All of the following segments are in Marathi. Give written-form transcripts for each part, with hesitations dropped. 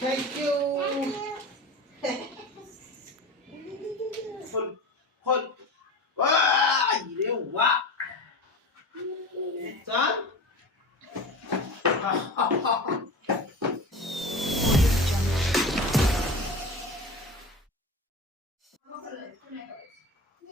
थँक्यू. फुल फुल वा रे वा चाल.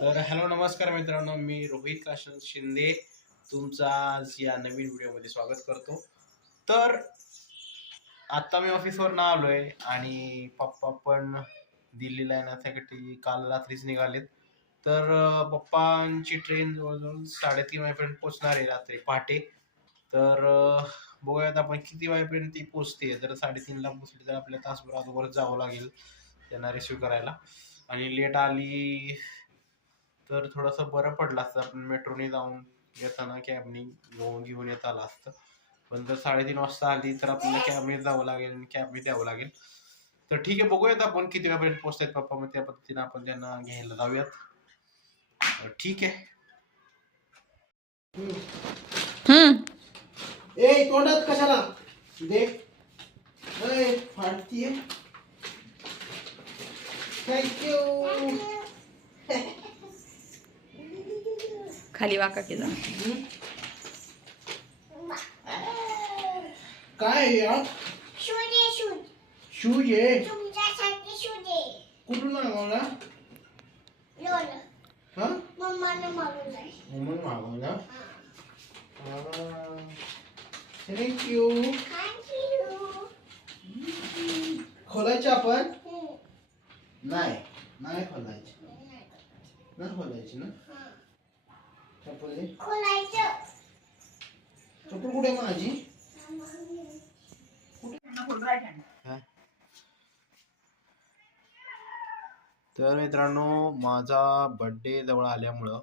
तर हॅलो नमस्कार मित्रांनो, मी रोहित काशन शिंदे तुमचा आज या नवीन व्हिडिओमध्ये स्वागत करतो. तर आता मी ऑफिसवर ना आलोय आणि पप्पा पण दिल्लीला येण्यासाठी काल रात्रीच निघालेत. तर पप्पांची ट्रेन जवळजवळ 3:30 वाजेपर्यंत पोहोचणार आहे रात्री पहाटे. तर बघूयात आपण किती वाजेपर्यंत ती पोहोचते. जर 3:30ला पोहोचली तर आपल्या तासभर अगोदर जावं लागेल त्यांना रिसिव्ह करायला. आणि लेट आली तर थोडंसं बरं पडलं असतं, आपण मेट्रोने जाऊन येताना कॅबनी घेऊन येता आलं असतं. पण जर 3:30 वाजता आली तर आपल्याला कॅबने जावं लागेल आणि कॅबने द्यावं लागेल. तर ठीक आहे, बघूयात आपण किती वेळापर्यंत पोहोचतायत पप्पा, मग त्या पद्धतीने आपण त्यांना घ्यायला जाऊयात. ठीक आहे. ए तोंडात कशाला दे फाडतीये. थँक्यू. खाली वाका की जा. काय यार शूज आहे. कुठून मागवला? हा मम्माने मागवला. थँक्यू. खोलायचे आपण? नाही खोलायचे. नाही खोलायचे ना. चप्पल कुठे माझी? तर मित्रांनो, माझा बर्थडे जवळ आल्यामुळं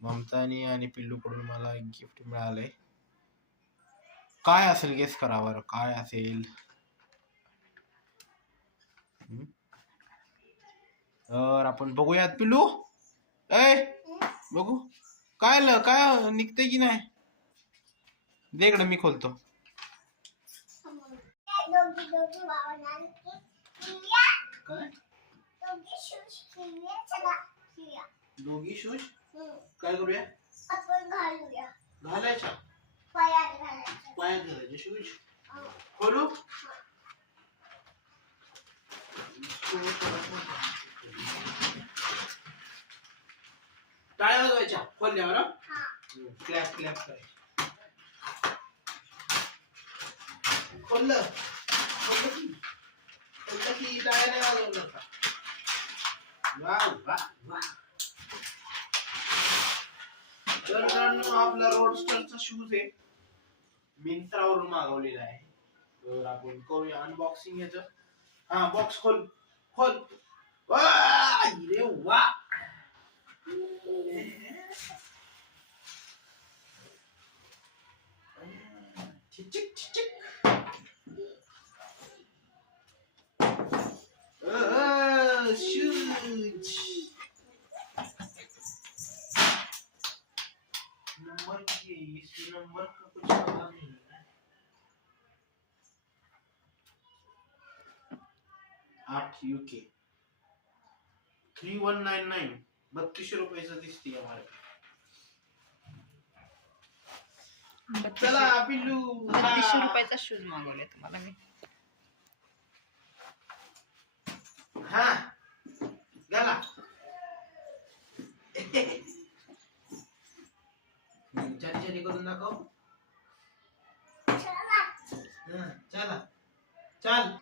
ममतानी आणि पिल्लूकडून मला एक गिफ्ट मिळालंय. काय असेल गेस करावर, काय असेल? तर आपण बघूयात. पिल्लू ए बघू काय निघतंय की नाही. दे इकडं, मी खोलतो. काय दोघी शूज काय करूया? आपण घालायच्या पायात घालायचे शूज. खोलू? टाळ्या वाजवायच्या खोलल्यावर. क्लॅप क्लॅप करायचं. खोललं की टाळ्या नाही वाजवलं का? वा वा वा. तर आपला रोडस्टरचा शूज आहे, मिंत्रावरून मागवलेला आहे. तर आपण करूया अनबॉक्सिंग याचं. हा बॉक्स खोल खोल. रे वा. शूज नंबर नंबर कुछ पता नहीं. 8 UK 3199 3200 रुपयाचं दिसते आम्हाला. चला पिल्लू 3200 रुपयाचा शूज मागवले तुम्हाला मी. हा घाला. चली करून दाखव. चला चल.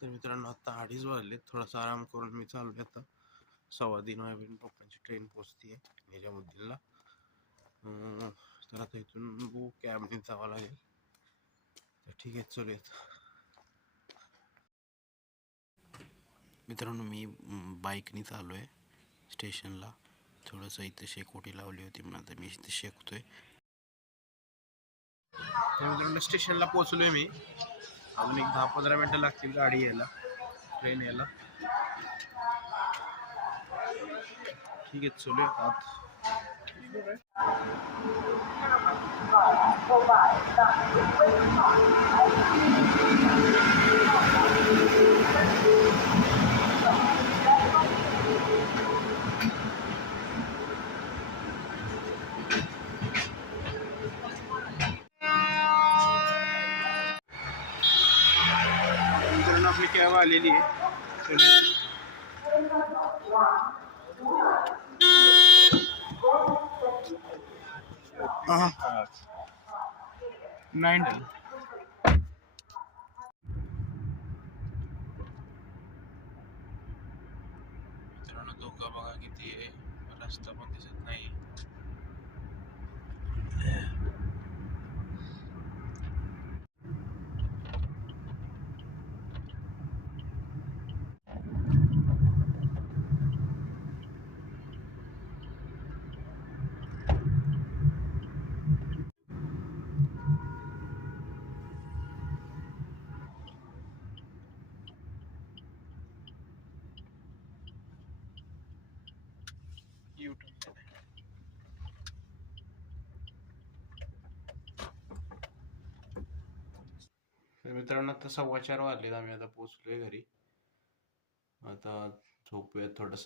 तर मित्रांनो, आता 2:30 वाजले. थोडासा आराम करून मी चाललोय आता. 3:15 वाजेपर्यंत पप्पांची ट्रेन पोहोचते ह्याच्याबद्दलला. तर आता इथून कॅबने जावं लागेल. तर ठीक आहे, चलूयात. मित्रांनो, मी बाईकने चालू आहे स्टेशनला. थोडंसं इथं शेकोटी लावली होती म्हणून आता मी इथे शेकतोय. मित्रांनो, स्टेशनला पोहोचलोय मी. अजून एक 10-15 मिनटं लागतील गाडी यायला, ट्रेन यायला. ठीक आहे, चलूया आत. आपली कॅब आलेली आहे. नाही मित्रांनो, धोका बघा किती आहे, रस्ता पण दिसत नाही. तर मित्रांनो, आता 4:15 वाजलेत. आम्ही आता पोहोचलोय घरी. आता झोपूयात थोडस.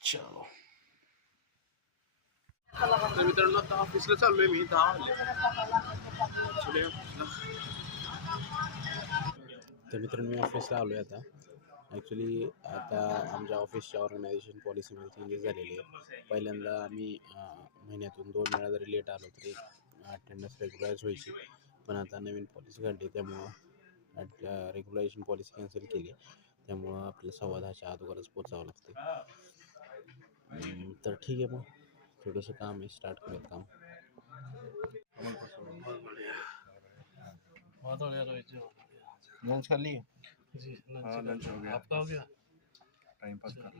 चलो. तर मित्रांनो, आता ऑफिसला चाललोय मी. 10 वाजले. तर मित्रांनो, मी ऑफिसला आलोय आता. ॲक्च्युली आता आमच्या ऑफिसच्या ऑर्गनायझेशन पॉलिसीमध्ये चेंजेस झालेले आहे. पहिल्यांदा आम्ही महिन्यातून 2 वेळा जरी लेट आलो तरी अटेंडन्स रेग्युलाइज व्हायची. पण आता नवीन पॉलिसी काढली, त्यामुळं रेग्युलायझेशन पॉलिसी कॅन्सल केली. त्यामुळं आपल्याला 10:15च्या अगोदरच पोचावं लागते. तर ठीक आहे, मग थोडंसं काम आहे, स्टार्ट करूयात काम. लंच कर लिए? जी हाँ, लंच हो गया. आपका हो गया? टाइम पास कर रहा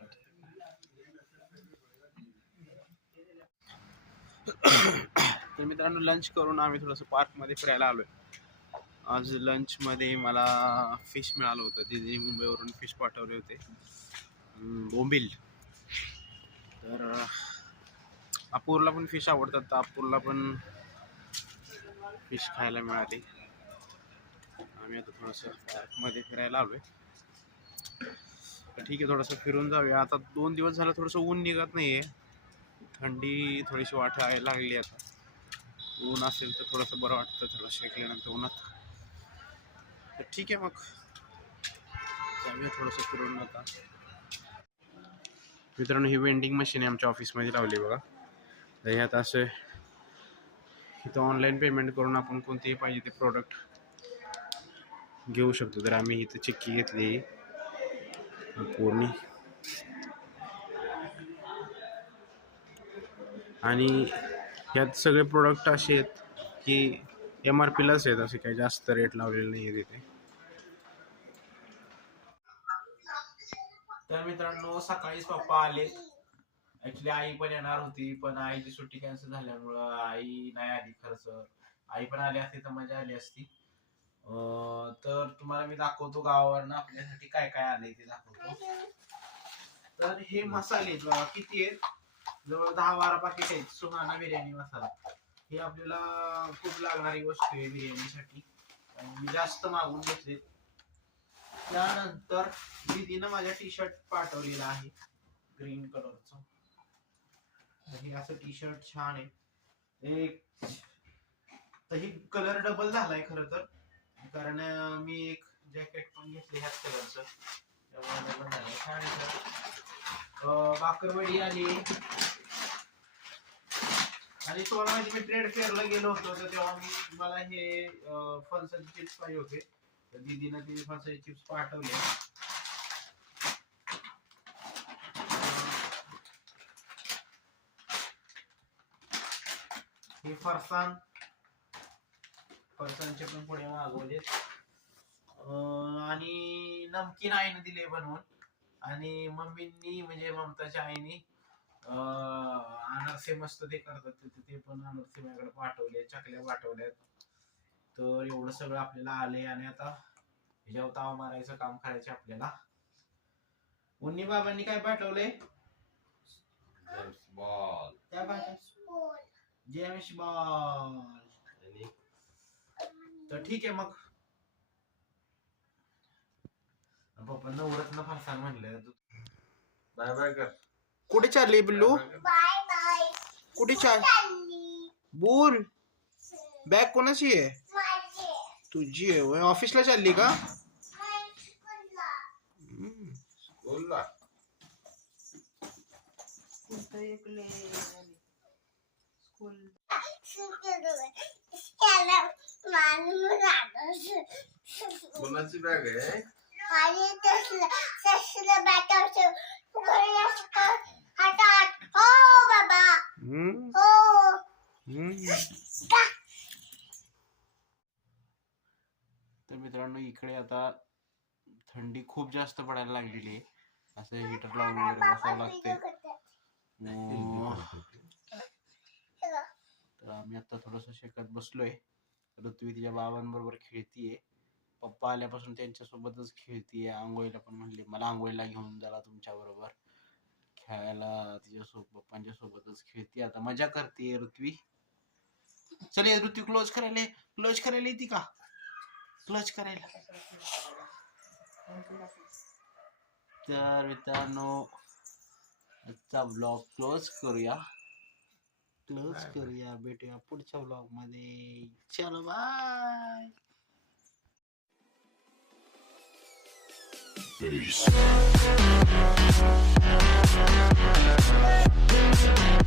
तर मित्रांनो, लंच करून आम्ही थोडंसं पार्कमध्ये फिरायला आलोय. आज लंचमध्ये मला फिश मिळालं होतं. दीदीने मुंबईवरून फिश पाठवले होते, बोंबील. तर अपूरला पण फिश आवडतात, तर अपूरला पण फिश खायला मिळाली. आम्ही आता थोडंसं पार्कमध्ये फिरायला आलोय. तर ठीक आहे, थोडंसं फिरून जाऊया. आता 2 दिवस झालं थोडंसं ऊन निघत नाहीये, थंडी थोडीशी वाटायला लागली. आता ऊन असेल तर थोडंसं बरं वाटतं, थोडं शेकल्यानंतर उन्हात. तर ठीक आहे, मग जाऊया थोडंसं फिरून. आता मित्रांनो, ही वेंडिंग मशीन आहे आमच्या ऑफिसमध्ये लावली बघा. तर ह्यात असं इथं ऑनलाईन पेमेंट करून आपण कोणतेही पाहिजे ते प्रोडक्ट घेऊ शकतो. तर आम्ही इथं चिक्की घेतली पूर्ण, आणि ह्यात सगळे प्रोडक्ट असे आहेत की MRPलाच आहेत, असे काही जास्त रेट लावलेले नाही आहे तिथे. तर मित्रांनो, सकाळीच पप्पा आले. ऍक्च्युली आई पण येणार होती, पण आईची सुट्टी कॅन्सल झाल्यामुळं आई नाही आली. खरंच आई पण आली असती तर मजा आली असती. तर तुम्हाला मी दाखवतो गावावरनं आपल्यासाठी काय काय आलंय ते दाखवतो. तर हे मसाले बघा किती आहेत, जवळ 10-12 पाकिट आहेत. सुहाना बिर्याणी मसाला, ही आपल्याला खूप लागणारी वस्तू आहे बिर्याणीसाठी. मी जास्त मागून घेतले. त्यानंतर दीदीनं माझ्या टी-शर्ट पाठवलेला आहे ग्रीन कलरचं. हे असं टी-शर्ट छान आहे. तर ही कलर डबल झालाय खरं तर, कारण मी एक जॅकेट पण घेतले ह्याच कलरचं, त्यामुळे डबल झालंय. छान आहे. बाकरवडी आली. आणि तुम्हाला माहिती, मी ट्रेड फेअरला गेलो होतो, तर तेव्हा मला हे फणसाचे चिप्स पाहिजे होते. तर दीदीनं ते फणसाचे चिप्स पाठवले. हे फरसाणचे पण पुढे मागवलेत. आणि नमकीन आईने दिले बनवून, आणि मम्मींनी म्हणजे ममताच्या आईने अनारसे मस्त ते करतात, ते पण अनारसे माझ्याकडे पाठवले, चकल्या पाठवल्यात. तर एवढं सगळं आपल्याला आले, आणि आता ह्याच्यावर ताव मारायचं काम करायचं आपल्याला. मुन्नी बाबांनी काय पाठवलंय? बॉल त्या बाजूला जेम्स बॉल. तर ठीक आहे मग पप्पा नवरत्न फरसाण म्हणलं. बाय बाय कर. कुठे चालली बिल्लू? Bye bye. कुठे चाल? चालली बोल. बॅग कोणाची आहे? माझे तुझी आहे होय. ऑफिसला चालली का? स्कूलला. हम्म. बोलला त्याला माणूस आलं. कोणाची बॅग आहे? आणि तसलं बॅटरचं हातात. हो बाबा हम्म. हो. हम्म. तर मित्रांनो इकडे आता थंडी खूप जास्त पडायला लागलेली आहे. असं हिटर लावून वगैरे बसावं लागते. तर आम्ही आता थोडस शेकत बसलोय. ऋत्वी तिच्या बाबांबरोबर खेळतीये. पप्पा आल्यापासून त्यांच्यासोबतच खेळतीये. आंघोळीला पण म्हणली मला आंघोळीला घेऊन जाला तुमच्या बरोबर खेळायला. तिच्यासोबत पप्पांच्या सोबतच खेळते. आता मजा करते ऋत्वी. चल ये ऋत्वी क्लोज करायला येते का? क्लोज करायला. तर मित्रांनो आजचा ब्लॉग क्लोज करूया. भेटूया पुढच्या ब्लॉग मध्ये. चलो बाय. Peace.